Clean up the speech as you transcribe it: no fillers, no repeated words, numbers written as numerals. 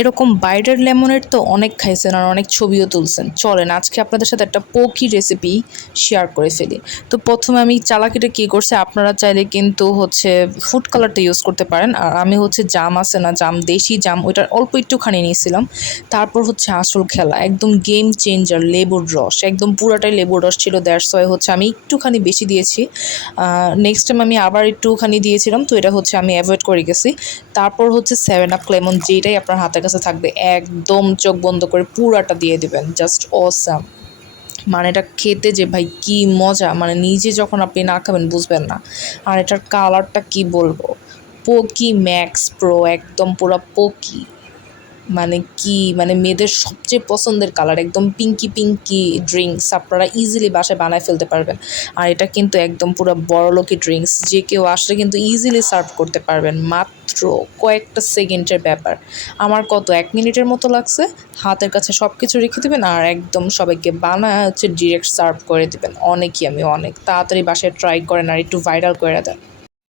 এরকম বাইরের লেমনের তো অনেক খাইছেন আর অনেক ছবিও তুলছেন। চলেন আজকে আপনাদের সাথে একটা পোকি রেসিপি শেয়ার করে ফেলি। তো প্রথমে আমি চালাকিটা কী করছি, আপনারা চাইলে কিন্তু হচ্ছে ফুড কালারটা ইউজ করতে পারেন। আর আমি হচ্ছে জাম আছে না, জাম দেশি জাম, ওইটার অল্প একটুখানি নিয়েছিলাম। তারপর হচ্ছে আসল খেলা একদম গেম চেঞ্জার, লেবুর রস, একদম পুরাটাই লেবুর রস ছিল। দ্যাটস ওয়াই হচ্ছে আমি একটুখানি বেশি দিয়েছি। নেক্সট টাইম আমি আবার একটুখানি দিয়েছিলাম, তো এটা হচ্ছে আমি অ্যাভয়েড করে গেছি। তারপর হচ্ছে 7 আপ লেমন, যেটাই আপনার হাতের কাছে থাকবে একদম চোখ বন্ধ করে পুরাটা দিয়ে দেবেন। Just awesome. মানে এটা খেতে যে ভাই কি মজা, মানে নিজে যখন আপনি না খাবেন বুঝবেন না। আর এটার কালারটা কি বলবো, পোকি ম্যাক্স প্রো, একদম পুরো পোকি। মানে কি, মানে মেয়েদের সবচেয়ে পছন্দের কালার, একদম পিঙ্কি পিঙ্কি ড্রিঙ্কস আপনারা ইজিলি বাসায় বানায় ফেলতে পারবেন। আর এটা কিন্তু একদম পুরো বড়লোকি ড্রিঙ্কস, যে কেউ আসলে কিন্তু ইজিলি সার্ভ করতে পারবেন, মাত্র কয়েকটা সেকেন্ডের ব্যাপার। আমার কত 1 মিনিটের মতো লাগছে। হাতের কাছে সব কিছু রেখে দেবেন আর একদম সবাইকে বানায় হচ্ছে ডিরেক্ট সার্ভ করে দেবেন। অনেকই আমি অনেক তাড়াতাড়ি বাসায় ট্রাই করেন আর একটু ভাইরাল করে দেন।